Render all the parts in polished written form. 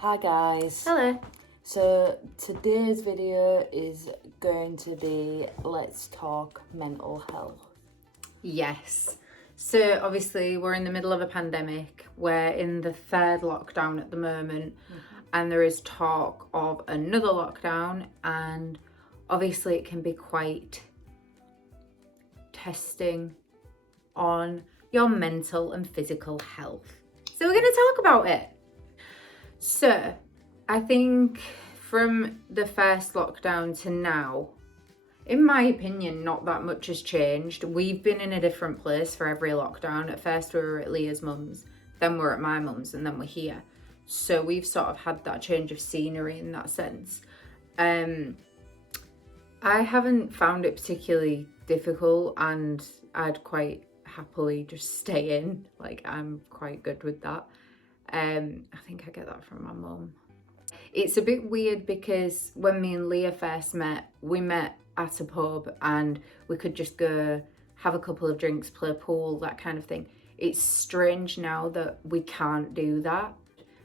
Hi guys. Hello. So today's video is going to be let's talk mental health. Yes. So obviously we're in the middle of a pandemic. We're in the third lockdown at the moment, and there is talk of another lockdown, and obviously it can be quite testing on your mental and physical health. So we're going to talk about it. So I think from the first lockdown to now, in my opinion, not that much has changed. We've been in a different place for every lockdown. At first we were at Leah's mum's, then we're at my mum's, and then we're here. So we've sort of had that change of scenery in that sense. I haven't found it particularly difficult, and I'd quite happily just stay in. Like, I'm quite good with that. I think I get that from my mum. It's a bit weird because when me and Leah first met, we met at a pub and we could just go have a couple of drinks, play pool, that kind of thing. It's strange now that we can't do that.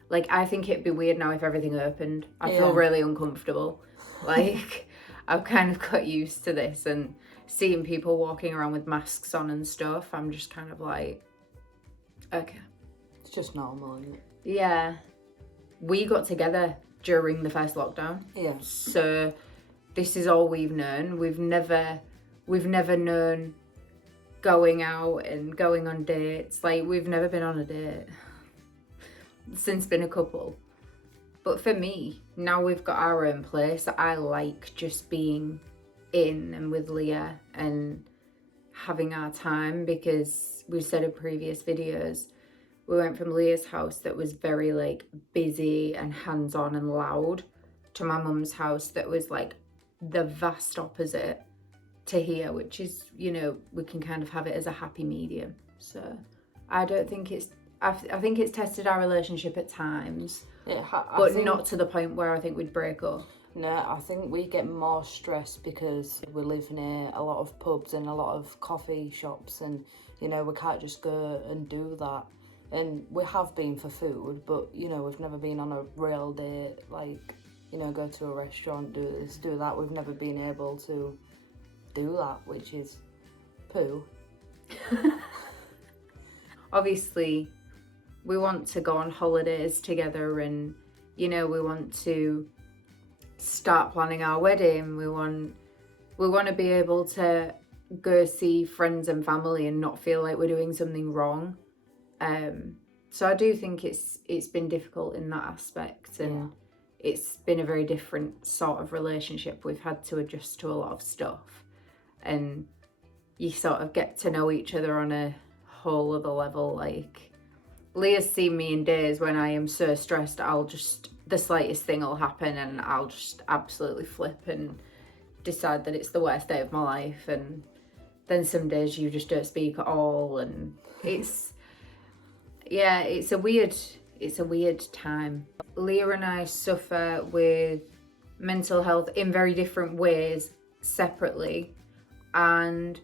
Like, I think it'd be weird now if everything opened. I feel really uncomfortable. Like, I've kind of got used to this, and seeing people walking around with masks on and stuff, I'm just kind of like, okay. It's just normal, isn't it? Yeah. We got together during the first lockdown. Yeah. So this is all we've known. We've never known going out and going on dates. Like, we've never been on a date since been a couple. But for me, now we've got our own place, I like just being in and with Leah and having our time, because we've said in previous videos, we went from Leah's house that was very like busy and hands-on and loud to my mum's house that was like the vast opposite to here, which is, you know, we can kind of have it as a happy medium. So I don't think I think it's tested our relationship at times, but not to the point where I think we'd break up. No, I think we get more stressed because we live near a lot of pubs and a lot of coffee shops, and you know, we can't just go and do that. And we have been for food, but you know, we've never been on a real date, like, you know, go to a restaurant, do this, do that. We've never been able to do that, which is poo. Obviously, we want to go on holidays together, and you know, we want to start planning our wedding. We want to be able to go see friends and family and not feel like we're doing something wrong. So I do think it's been difficult in that aspect, and it's been a very different sort of relationship. We've had to adjust to a lot of stuff, and you sort of get to know each other on a whole other level. Like, Leah's seen me in days when I am so stressed, the slightest thing will happen and I'll just absolutely flip and decide that it's the worst day of my life. And then some days you just don't speak at all, and it's a weird time. Leah and I suffer with mental health in very different ways separately, and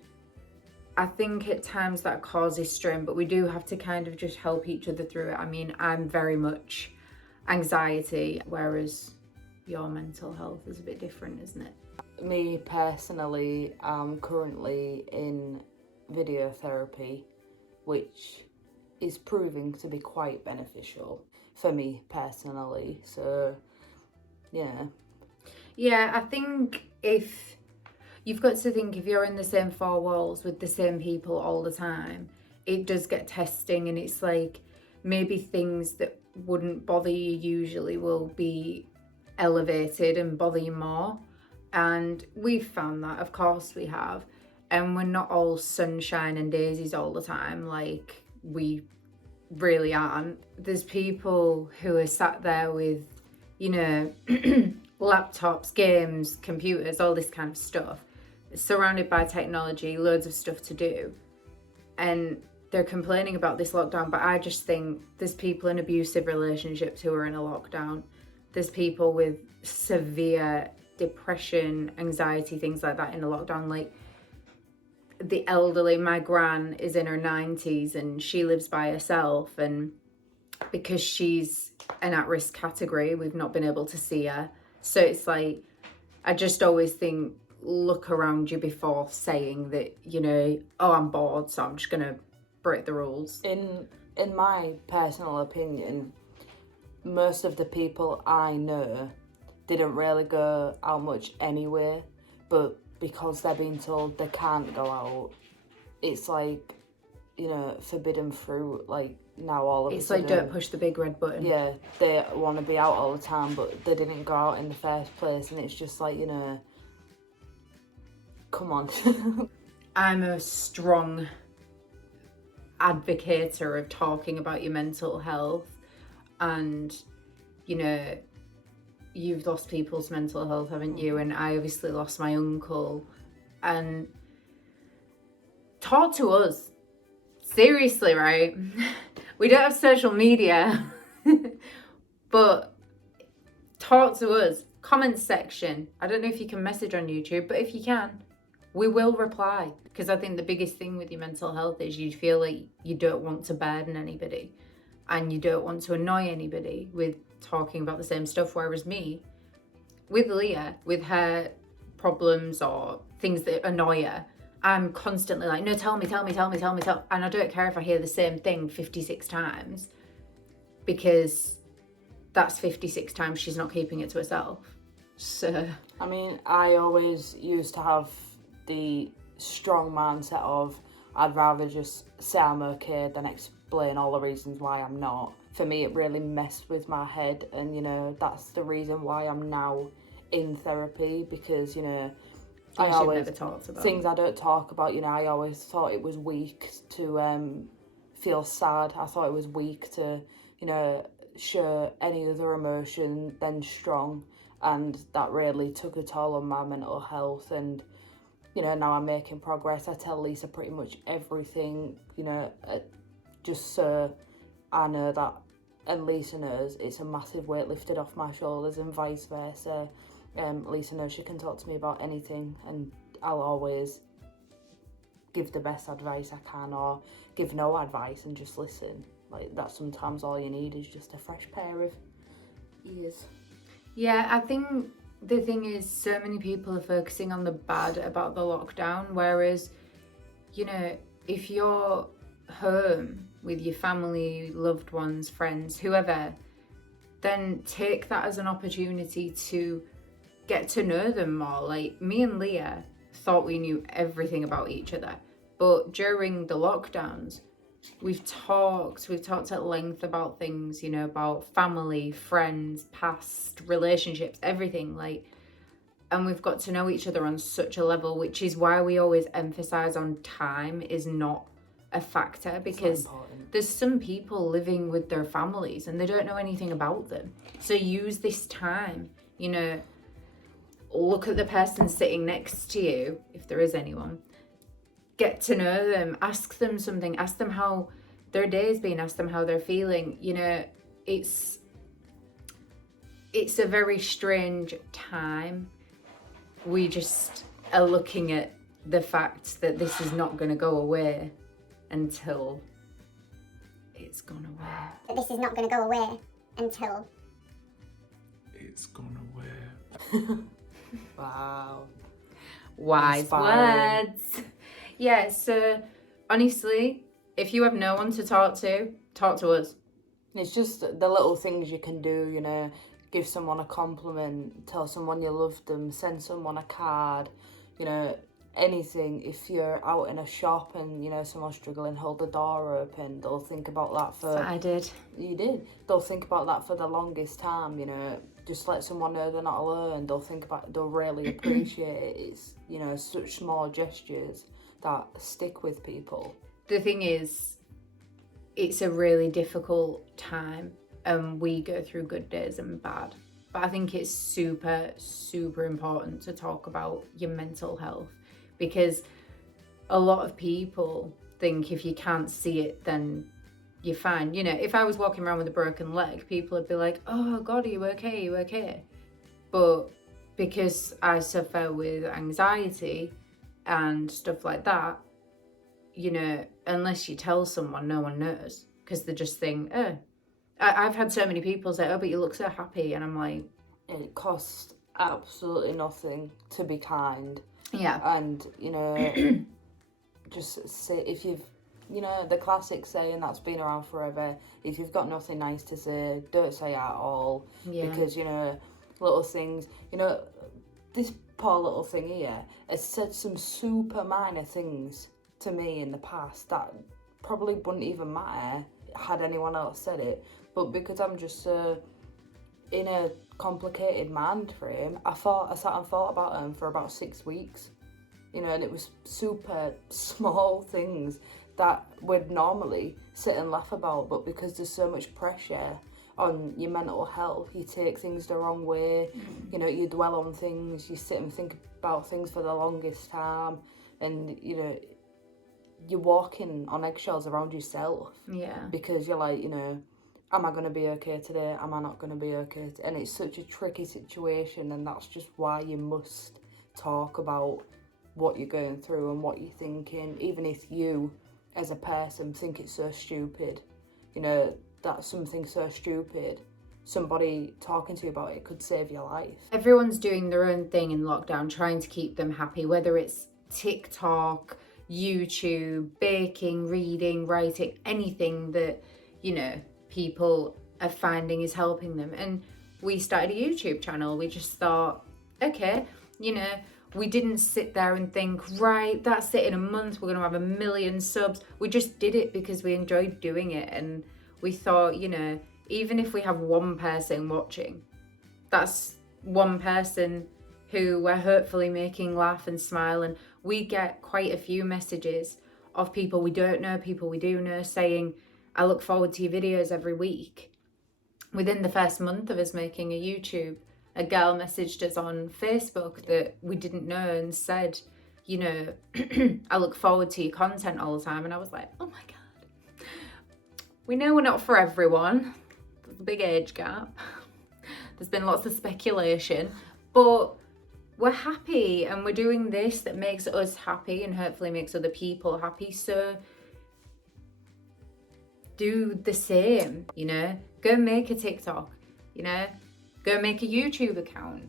I think at times that causes strain, but we do have to kind of just help each other through it. I mean, I'm very much anxiety, whereas your mental health is a bit different, isn't it? Me personally, I'm currently in video therapy, which is proving to be quite beneficial for me personally. So, yeah. Yeah, I think if you're in the same four walls with the same people all the time, it does get testing, and it's like maybe things that wouldn't bother you usually will be elevated and bother you more. And we've found that, of course we have, and we're not all sunshine and daisies all the time, like we really aren't. There's people who are sat there with, you know, laptops, games, computers, all this kind of stuff, surrounded by technology, loads of stuff to do, and they're complaining about this lockdown. But I just think there's people in abusive relationships who are in a lockdown. There's people with severe depression, anxiety, things like that in a lockdown. Like, the elderly, my gran is in her 90s and she lives by herself, and because she's an at-risk category, we've not been able to see her. So it's like, I just always think, look around you before saying that, you know, oh, I'm bored, so I'm just going to break the rules. In my personal opinion, most of the people I know didn't really go out much anyway, but because they're being told they can't go out, it's like, you know, forbidden fruit. Like, now all of a sudden, it's like, don't push the big red button. Yeah, they want to be out all the time, but they didn't go out in the first place, and it's just like, you know, come on. I'm a strong advocator of talking about your mental health, and, you know, you've lost people's mental health, haven't you? And I obviously lost my uncle. And talk to us. Seriously, right? We don't have social media, but talk to us. Comment section. I don't know if you can message on YouTube, but if you can, we will reply. Because I think the biggest thing with your mental health is you feel like you don't want to burden anybody and you don't want to annoy anybody with talking about the same stuff. Whereas me, with Leah, with her problems or things that annoy her, I'm constantly like, no, tell me. And I don't care if I hear the same thing 56 times, because that's 56 times she's not keeping it to herself. So, I mean, I always used to have the strong mindset of, I'd rather just say I'm okay than explain all the reasons why I'm not. For me, it really messed with my head, and, you know, that's the reason why I'm now in therapy, because, you know, things you've never talked about. Things I don't talk about, you know, I always thought it was weak to feel sad. I thought it was weak to, you know, show any other emotion than strong, and that really took a toll on my mental health. And, you know, now I'm making progress. I tell Lisa pretty much everything, you know, just so I know that, and Lisa knows, it's a massive weight lifted off my shoulders, and vice versa. Lisa knows she can talk to me about anything, and I'll always give the best advice I can, or give no advice and just listen. Like, that's sometimes all you need, is just a fresh pair of ears. Yeah, I think the thing is, so many people are focusing on the bad about the lockdown, whereas, you know, if you're home with your family, loved ones, friends, whoever, then take that as an opportunity to get to know them more. Like, me and Leah thought we knew everything about each other, but during the lockdowns, we've talked at length about things, you know, about family, friends, past relationships, everything, like, and we've got to know each other on such a level, which is why we always emphasize on time is not a factor, because there's some people living with their families and they don't know anything about them. So use this time, you know, look at the person sitting next to you, if there is anyone, get to know them, ask them something, ask them how their day's been, ask them how they're feeling. You know, it's a very strange time. We just are looking at the fact that this is not going to go away until it's gone away. That this is not going to go away until it's gone away. Wow. Wise Inspiring. words. Yeah, so honestly, if you have no one to talk to us. It's just the little things you can do, you know, give someone a compliment, tell someone you love them, send someone a card, you know, anything. If you're out in a shop and, you know, someone's struggling, hold the door open. They'll think about that for... That's what I did. You did. They'll think about that for the longest time, you know. Just let someone know they're not alone. They'll really appreciate it. It's, you know, such small gestures that stick with people. The thing is, it's a really difficult time, and we go through good days and bad. But I think it's super, super important to talk about your mental health, because a lot of people think if you can't see it, then you're fine. You know, if I was walking around with a broken leg, people would be like, oh God, are you okay? Are you okay? But because I suffer with anxiety and stuff like that, you know, unless you tell someone, no one knows, because they just think, oh. I've had so many people say, oh, but you look so happy. And I'm like, It costs absolutely nothing to be kind. yeah. And, you know, just say, if you've, you know, the classic saying that's been around forever, if you've got nothing nice to say, don't say at all. Yeah. Because, you know, little things, you know, this poor little thing here has said some super minor things to me in the past that probably wouldn't even matter had anyone else said it. But because I'm just in a complicated mind frame, I sat and thought about them for about 6 weeks. You know, and it was super small things that we'd normally sit and laugh about, but because there's so much pressure on your mental health, you take things the wrong way. You know, you dwell on things, you sit and think about things for the longest time, and, you know, you're walking on eggshells around yourself. Yeah. Because you're like, you know, am I going to be okay today? Am I not going to be okay? And it's such a tricky situation, and that's just why you must talk about what you're going through and what you're thinking, even if you as a person think it's so stupid. You know, that's something so stupid, somebody talking to you about it could save your life. Everyone's doing their own thing in lockdown, trying to keep them happy, whether it's TikTok, YouTube, baking, reading, writing, anything that, you know, people are finding is helping them. And we started a YouTube channel. We just thought, okay, you know, we didn't sit there and think, right, that's it, in a month we're going to have 1 million subs. We just did it because we enjoyed doing it. And we thought, you know, even if we have one person watching, that's one person who we're hopefully making laugh and smile. And we get quite a few messages of people we don't know, people we do know, saying, I look forward to your videos every week. Within the first month of us making a YouTube, a girl messaged us on Facebook that we didn't know and said, you know, I look forward to your content all the time. And I was like, oh my God. We know we're not for everyone. There's a big age gap. There's been lots of speculation, but we're happy and we're doing this that makes us happy and hopefully makes other people happy. So do the same, you know, go make a TikTok, you know, go make a YouTube account.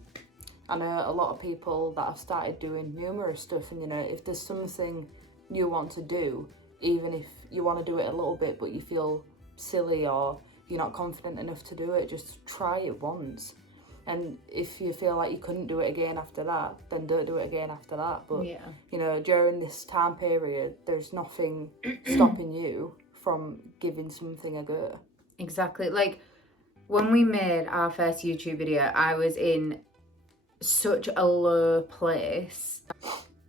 I know a lot of people that have started doing numerous stuff, and, you know, if there's something you want to do, even if you want to do it a little bit but you feel silly or you're not confident enough to do it, just try it once. And if you feel like you couldn't do it again after that, then don't do it again after that. But, Yeah. you know, during this time period, there's nothing stopping you from giving something a go. Exactly. Like, when we made our first YouTube video, I was in such a low place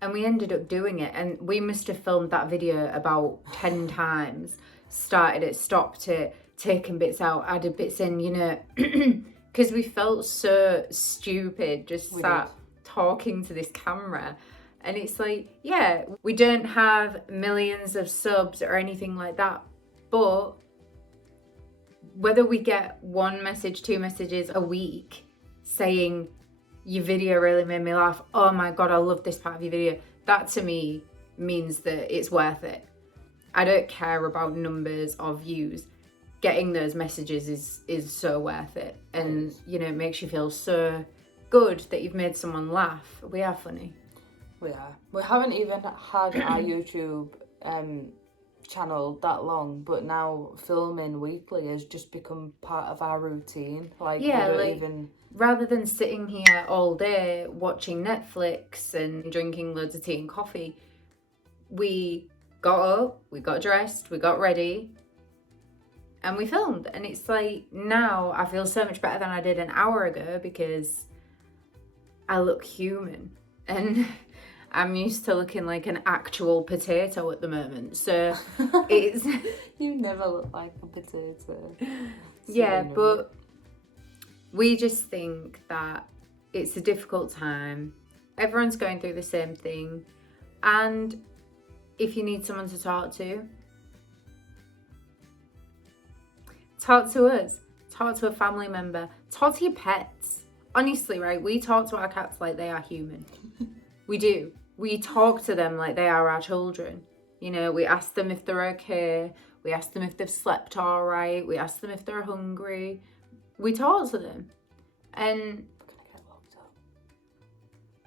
and we ended up doing it, and we must have filmed that video about 10 times, started it, stopped it, taken bits out, added bits in, you know, because we felt so stupid just sat talking to this camera. And it's like, yeah, we don't have millions of subs or anything like that, but whether we get one message, 2 messages a week saying your video really made me laugh, oh my God, I love this part of your video, that to me means that it's worth it. I don't care about numbers or views. Getting those messages is so worth it. And, you know, it makes you feel so good that you've made someone laugh. We are funny. We are. We haven't even had our YouTube channel that long, but now filming weekly has just become part of our routine. Like, yeah, we don't like, even... rather than sitting here all day watching Netflix and drinking loads of tea and coffee, we got up, we got dressed, we got ready, and we filmed. And it's like, now I feel so much better than I did an hour ago because I look human. And I'm used to looking like an actual potato at the moment. So it's... You never look like a potato. Yeah, but we just think that it's a difficult time. Everyone's going through the same thing. And if you need someone to talk to us. Talk to a family member. Talk to your pets. Honestly, right? We talk to our cats like they are human. We do. We talk to them like they are our children. You know, we ask them if they're okay. We ask them if they've slept all right. We ask them if they're hungry. We talk to them. And We're gonna get locked up.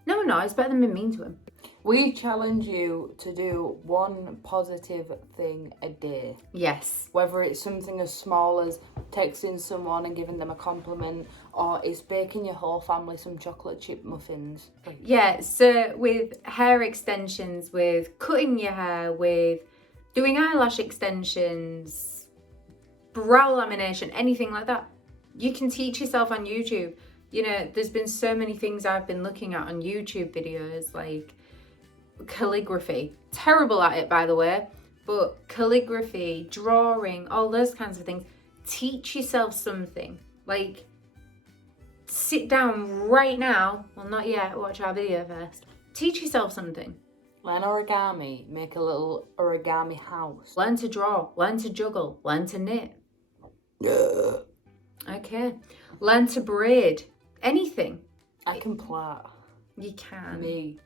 no, we're not. It's better than being mean to them. We challenge you to do one positive thing a day. Yes. Whether it's something as small as texting someone and giving them a compliment, or it's baking your whole family some chocolate chip muffins. Yeah, so with hair extensions, with cutting your hair, with doing eyelash extensions, brow lamination, anything like that, you can teach yourself on YouTube. You know, there's been so many things I've been looking at on YouTube videos, like calligraphy. Terrible at it, by the way, but calligraphy, drawing, all those kinds of things. Teach yourself something. Like, sit down right now. Well, not yet. Watch our video first. Teach yourself something. Learn origami. Make a little origami house. Learn to draw. Learn to juggle. Learn to knit. Yeah. Okay. Learn to braid. Anything. I can plait. You can. Me.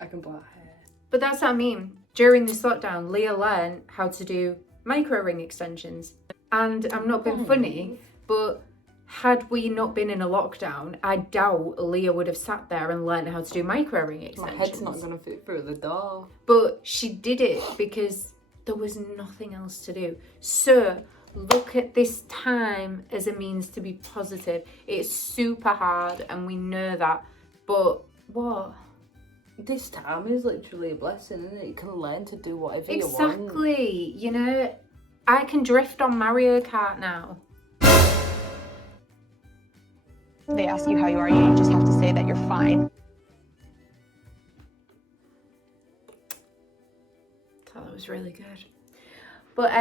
I can plait hair. But that's what I mean. During this lockdown, Leah learned how to do micro ring extensions. And I'm not being funny, but had we not been in a lockdown, I doubt Leah would have sat there and learned how to do micro ring extensions. My head's not going to fit through the door. But she did it because there was nothing else to do. So look at this time as a means to be positive. It's super hard and we know that. But what? This time is literally a blessing, isn't it? You can learn to do whatever you want. Exactly. You know, I can drift on Mario Kart now. They ask you how you are, you just have to say that you're fine. Thought that was really good. But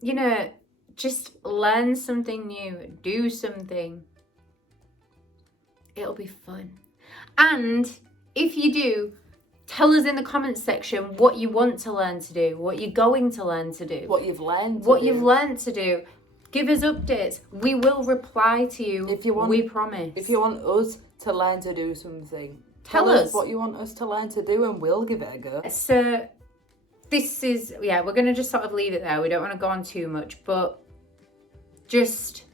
you know, just learn something new, do something. It'll be fun. And if you do, tell us in the comments section what you want to learn to do, what you're going to learn to do, What you've learned to what do. you've learned to do. Give us updates. We will reply to you. If you want, we promise. If you want us to learn to do something, tell us what you want us to learn to do and we'll give it a go. So this is, yeah, we're going to just sort of leave it there. We don't want to go on too much, but just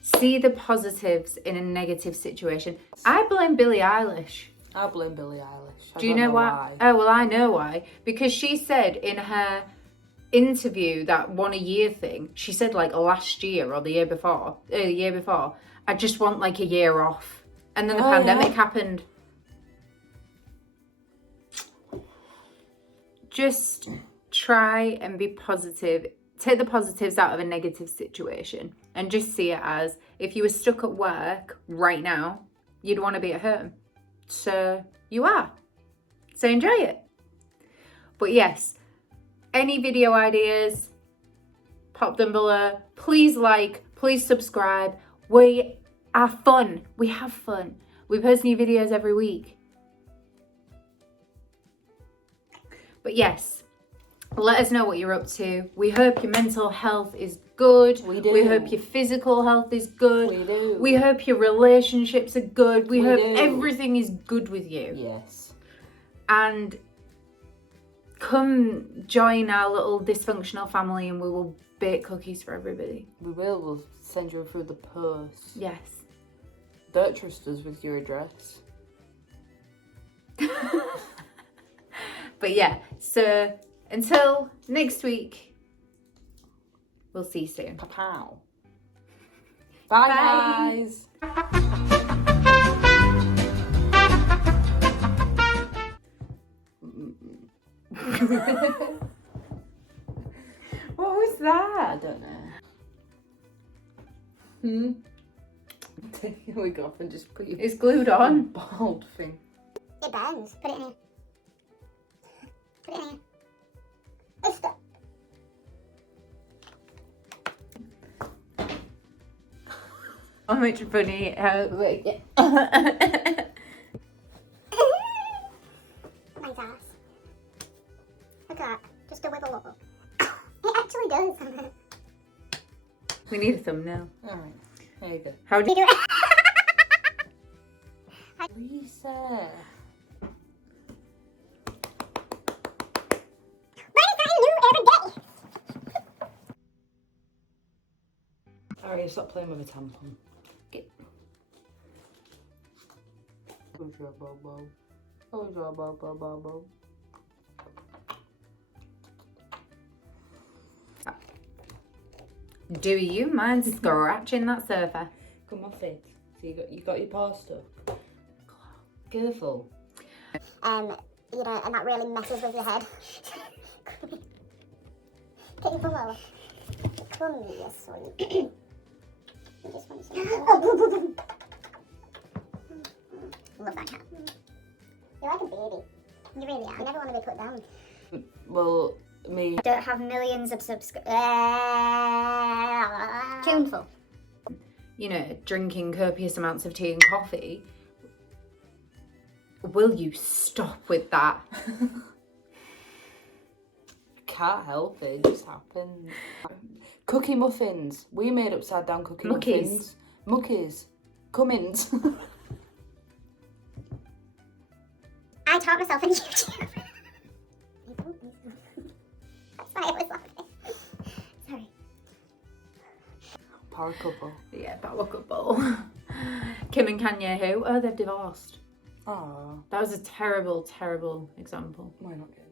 see the positives in a negative situation. I blame Billie Eilish. I blame Billie Eilish. Do you know why? Oh, well, I know why. Because she said in her interview that 1 a year thing, she said like last year or the year before, I just want like a year off. And then the pandemic happened. Just try and be positive. Take the positives out of a negative situation and just see it as if you were stuck at work right now, you'd want to be at home. So you are. So enjoy it. But yes, any video ideas, pop them below. Please like, please subscribe. We are fun. We have fun. We post new videos every week. But yes, let us know what you're up to. We hope your mental health is good. We do. We hope your physical health is good. We do. We hope your relationships are good. We hope do. everything is good with you. Yes. And come join our little dysfunctional family and we will bake cookies for everybody. We will. We'll send you through the post. Yes. Don't trust us with your address. But yeah, so until next week, we'll see you soon. Pow. Bye, Bye. guys. What was that? I don't know. We go off and just put your It's glued on. bald thing. It burns. Put it in here. Put it in here. Oh, stop. How much funny. Mine's ass. Look at that. Just a wiggle wobble. It actually does. We need a thumbnail. Alright, there you go. How do We do it. Lisa. Hey, stop playing with a tampon. Get. Who's your bobo? Who's your bobo? Do you mind scratching that sofa? Come off it. So you got your paw stuck. Careful. You know, and that really messes with your head. Get your bum over. Come here, sweet. You just want some. Love that cat. You're like a baby. You really are. You never want to be put down. Well, me. I don't have millions of subscribers. Tuneful. You know, drinking copious amounts of tea and coffee. Will you stop with that? Can't help it, it just happens. Cookie muffins. We made upside down cookie Muckies. muffins. Muckies. Cummins. I taught myself on YouTube. That's why I was laughing. Sorry. Power couple. Yeah, power couple. Kim and Kanye who? Oh, they've divorced. Aww. That was a terrible, terrible example. Why not get